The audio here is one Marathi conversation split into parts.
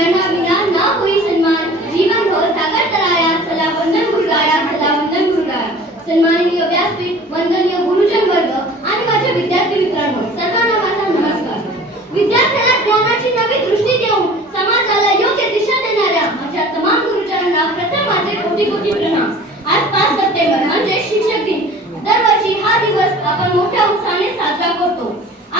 ज्ञाना विना ना होई सन्मान, जीवन भर सागर तराया, चला वंदन गुरुराया, चला वंदन गुरुराया. सन्माननीय व्यासपीठ, वंदनीय गुरुजन वर्ग आणि माझ्या विद्यार्थी मित्रांनो, सर्वांना माझा नमस्कार. विद्यार्थ्याला ज्ञानाची नवी दृष्टी देऊन समाजाला योग्य दिशा देणाऱ्या माझ्या तमाम गुरुजनांना प्रथम माझे कोटी कोटी प्रणाम. आज 5 सप्टेंबर म्हणजे शिक्षक दिन. दरवर्षी हा दिवस आपण मोठ्या उत्साहाने साजरा करतो.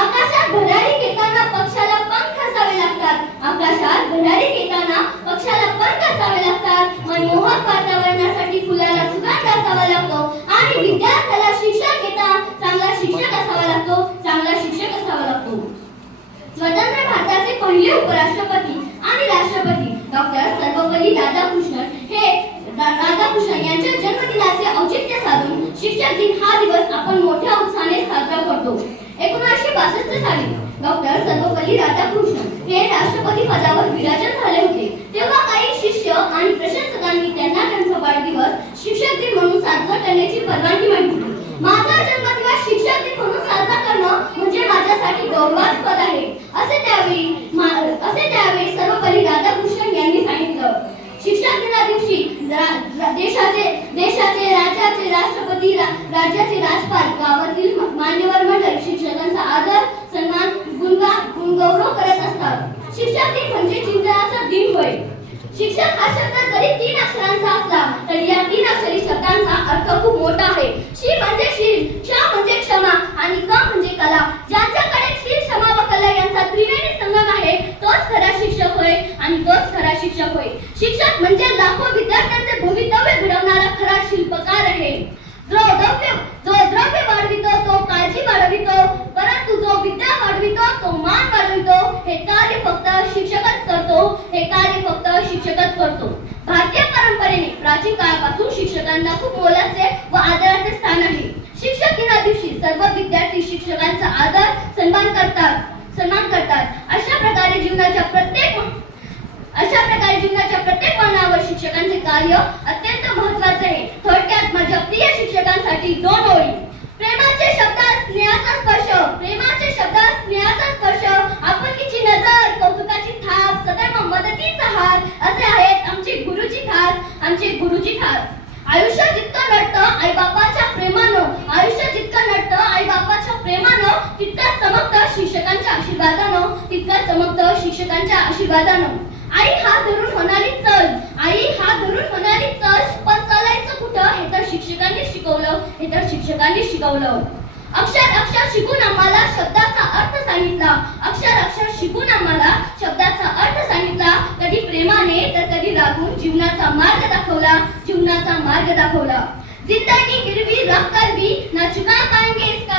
आकाशात भरारी घेताना पक्षाला पंख असावे लागतात. आकाशात भरारी घेताना पक्षाला पंख असावे लागतात. मनमोहक वातावरणासाठी फुलाला सुगंध असावा लागतो आणि विद्यार्थ्याला शिक्षण घेता चांगला शिक्षक असावा लागतो. चांगला शिक्षक असावा लागतो. स्वतंत्र भारताचे पहिले उपराष्ट्रपती आणि राष्ट्रपती डॉक्टर सर्वपल्ली राधाकृष्णन यांच्या जन्मदिनाचे औचित्य साधून शिक्षक दिन हा दिवस आपण मोठ्या उत्साहाने साजरा करतो. 1962 साली डॉक्टर सर्वपल्ली राधाकृष्णन हे राष्ट्रपती पदावर विराजमान झाले होते. तेव्हा काही शिष्य आणि प्रशंसकांनी त्यांना त्यांचा वाढदिवस शिक्षक दिन म्हणून साजरा करण्याची परवानगी मागितली. माझा जन्मदिवस शिक्षक दिन म्हणून साजरा करणं म्हणजे माझ्यासाठी गौरवास्पद आहे, असे त्यावेळी सर्वपल्ली राधाकृष्णन यांनी सांगितलं. शिक्षक दिना दिवशी देशाचे राज्याचे राष्ट्रपती, राज्याचे राज्यपाल, गावातील मान्यवर मंडळ शिक्षकांचा आदर, सन्मान, गुणगौरव करत असतात. शिक्षक दिन म्हणजे चिंतनाचा दिन होय. शिक्षक हा शब्द जरी 3 अक्षरांचा असला तरी या 3 अक्षरी शब्दांचा अर्थ खूप मोठा आहे. शी म्हणजे शील, क्ष म्हणजे क्षमा आणि क म्हणजे कला. ज्यांच्याकडे शील, क्षमा व कला यांचा त्रिवेणी संगम आहे तोच खरा शिक्षक होय आणि तोच खरा शिक्षक होय. शिक्षक म्हणजे लाखो विद्यार्थ्यांचे भवितव्य घडवणारा खरा शिल्पकार आहे. जो द्रव्य वाढवितो तो काळजी वाढवितो, परंतु जो विद्या वाढवितो तो मान वाढवितो. हे कार्य फक्त शिक्षकच करतो. हे कार्य फक्त शिक्षकच करतो. भारतीय परंपरेने प्राचीन काळापासून शिक्षकांना खूप मोलाचे व आदराचे स्थान आहे. शिक्षक दिना दिवशी सर्व विद्यार्थी शिक्षकांचा आदर सन्मान करतात. अशा प्रकारे जीवनाच्या प्रत्येक वळणावर शिक्षकांचे कार्य अत्यंत महत्त्वाचे आहे. थोडक्यात माझ्या प्रिय शिक्षकांसाठी 2 ओळी. प्रेमाचे शब्द, स्नेहाचा स्पर्श. प्रेमाचे शब्द, स्नेहाचा स्पर्श, आपुलकीची नजर, कौतुकाची थाप, सदैव मदतीचा हात असे आहेत आमचे गुरुजी खास. आमचे गुरुजी खास. आयुष्य जितकं नटतं आईबापाच्या प्रेमानं, आयुष्य जितकं नटतं आईबापाच्या प्रेमानं, तितकंच चमकतं शिक्षकांच्या आशीर्वादानं, तितकंच चमकतं शिक्षकांच्या आशीर्वादानं. आई हात धरून म्हणाली चल, आई हात धरून म्हणाली चल, पण चालायचं कुठं हे तर शिक्षकांनी शिकवलं. अक्षर शिकून आम्हाला शब्दाचा अर्थ सांगितला. अक्षर शिकून आम्हाला शब्दाचा अर्थ सांगितला. कधी प्रेमाने तर कधी रागून जीवनाचा मार्ग दाखवला. जिंदगी गिरवी रख कर भी ना चुका पाएंगे इसका